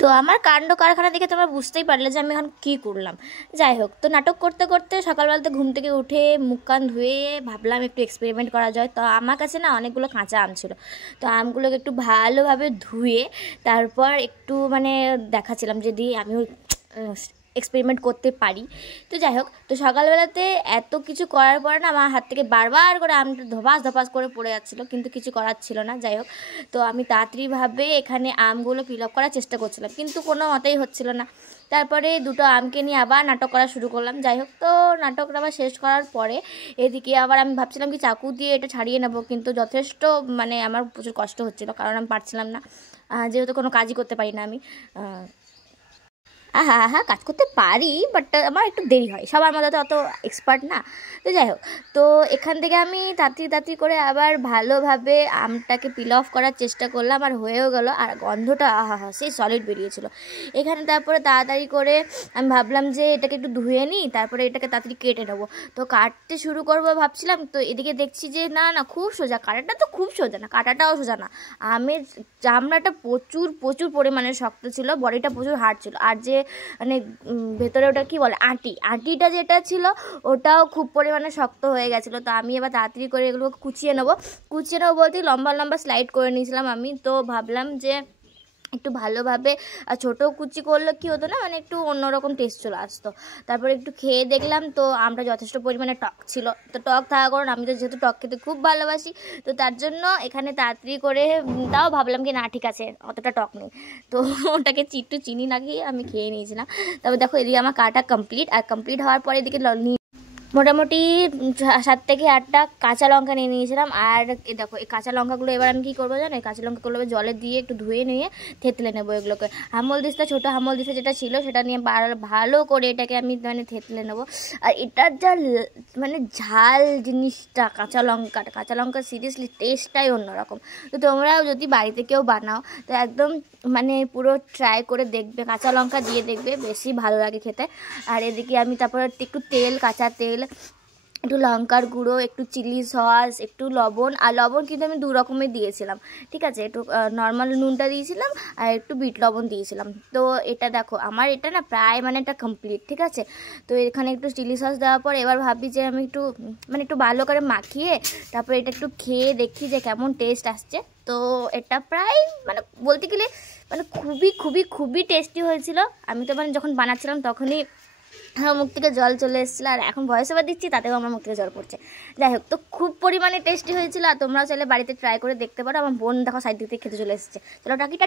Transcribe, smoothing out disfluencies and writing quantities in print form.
তো আমার কাণ্ড কারখানা দেখে তোমরা বুঝতেই পারলে যে আমি এখন কী করলাম। যাই হোক, তো নাটক করতে করতে সকালবেলাতে ঘুম থেকে উঠে মুখ কান ধুয়ে ভাবলাম একটু এক্সপেরিমেন্ট করা যায়। তো আমার কাছে না অনেকগুলো কাঁচা আম ছিল, তো আমগুলোকে একটু ভালোভাবে ধুয়ে তারপর একটু মানে দেখাচ্ছিলাম যদি আমিও এক্সপেরিমেন্ট করতে পারি। তো যাই হোক, তো সকালবেলাতে এত কিছু করার পরে না আমার হাত থেকে বারবার করে আমটা ধপাস ধপাস করে পড়ে যাচ্ছিলো, কিন্তু কিছু করার ছিল না। যাই হোক, তো আমি তাড়াতাড়িভাবে এখানে আমগুলো ফিল আপ করার চেষ্টা করছিলাম, কিন্তু কোনো মতেই হচ্ছিল না। তারপরে দুটো আমকে নিয়ে আবার নাটক করা শুরু করলাম। যাই হোক, তো নাটকটা আবার শেষ করার পরে এদিকে আবার আমি ভাবছিলাম কি চাকু দিয়ে এটা ছাড়িয়ে নেবো, কিন্তু যথেষ্ট মানে আমার প্রচুর কষ্ট হচ্ছিলো, কারণ আমি পারছিলাম না, যেহেতু কোনো কাজই করতে পারি না আমি। হ্যাঁ হ্যাঁ, কাজ করতে পারি, বাট আমার একটু দেরি হয়, সবার মধ্যে তো অত এক্সপার্ট না। তো যাই হোক, তো এখান থেকে আমি তাড়াতাড়ি করে আবার ভালোভাবে আমটাকে পিল অফ করার চেষ্টা করলাম, আর হয়েও গেল। আর গন্ধটা আহা সেই সলিড বেরিয়েছিল এখানে। তারপরে তাড়াতাড়ি করে আমি ভাবলাম যে এটাকে একটু ধুয়ে নিই, তারপরে এটাকে তাড়াতাড়ি কেটে নেবো। তো কাটতে শুরু করবো ভাবছিলাম, তো এদিকে দেখছি যে না না খুব সোজা, কাটাটা তো খুব সোজা না, কাটাটাও সোজা না। আমের চামড়াটা প্রচুর প্রচুর পরিমাণে শক্ত ছিল, বডিটা প্রচুর হার্ড ছিল, আর যে মানে ভেতরে ওটা কি বলে আঁটিটা যেটা ছিল ওটাও খুব পরিমাণে শক্ত হয়ে গেছিলো। তো আমি এবার তাড়াতাড়ি করে এগুলোকে কুচিয়ে নেবো বলতে লম্বা লম্বা স্লাইড করে নিয়েছিলাম আমি। তো ভাবলাম যে একটু ভালোভাবে ছোটো কুচি করলে কী হতো না, মানে একটু অন্যরকম টেস্ট চলে আসতো। তারপরে একটু খেয়ে দেখলাম, তো আমটা যথেষ্ট পরিমাণে টক ছিল। তো টক থাকার কারণ আমি তো যেহেতু টক খেতে খুব ভালোবাসি, তো তার জন্য এখানে তাড়াতাড়ি করে তাও ভাবলাম কি না ঠিক আছে অতটা টক নেই, তো ওটাকে একটু চিনি লাগিয়ে আমি খেয়ে নিয়েছিলাম। তারপর দেখো এদিকে আমার কাটা কমপ্লিট, আর কমপ্লিট হওয়ার পরে এদিকে মোটামুটি 7 থেকে 8টা কাঁচা লঙ্কা নিয়ে নিয়েছিলাম। আর দেখো এই কাঁচা লঙ্কাগুলো এবার আমি কী করবো জানো, এই কাঁচা লঙ্কাগুলো জলে দিয়ে একটু ধুয়ে নিয়ে থেতলে নেবো এগুলোকে। হামলদিস্তা ছোটো হামলদিস্তা যেটা ছিল সেটা নিয়ে ভালো করে এটাকে আমি মানে থেতলে নেবো। আর এটার যা মানে ঝাল জিনিসটা কাঁচা লঙ্কা সিরিয়াসলি টেস্টটাই অন্যরকম। তো তোমরাও যদি বাড়িতে কেউ বানাও তো একদম মানে পুরো ট্রাই করে দেখবে, কাঁচা লঙ্কা দিয়ে দেখবে, বেশি ভালো লাগে খেতে। আর এদিকে আমি তারপর একটু কাঁচা তেল, একটু লঙ্কার গুঁড়ো, একটু চিলি সস, একটু লবণ। আর লবণ কিন্তু আমি 2 রকমের দিয়েছিলাম, ঠিক আছে, একটু নর্মাল নুনটা দিয়েছিলাম আর একটু বিট লবণ দিয়েছিলাম। তো এটা দেখো আমার এটা না প্রায় মানে এটা কমপ্লিট, ঠিক আছে। তো এখানে একটু চিলি সস দেওয়ার পর এবার ভাবি যে আমি একটু মানে একটু ভালো করে মাখিয়ে তারপরে এটা একটু খেয়ে দেখি যে কেমন টেস্ট আসছে। তো এটা প্রায় মানে বলতে গেলে মানে খুবই খুবই খুবই টেস্টি হয়েছিল। আমি তো মানে যখন বানাচ্ছিলাম তখনই আমার মুখ থেকে জল চলে এসেছিলো, আর এখন ভয়েস ওভার দিচ্ছি তাতেও আমার মুখ থেকে জল পড়ছে। যাই হোক, তো খুব পরিমাণে টেস্টি হয়েছিল, আর তোমরাও চাইলে বাড়িতে ট্রাই করে দেখতে পারো। আমার বোন দেখো সাইড দিকে খেতে চলে এসেছে। চলো টাটা।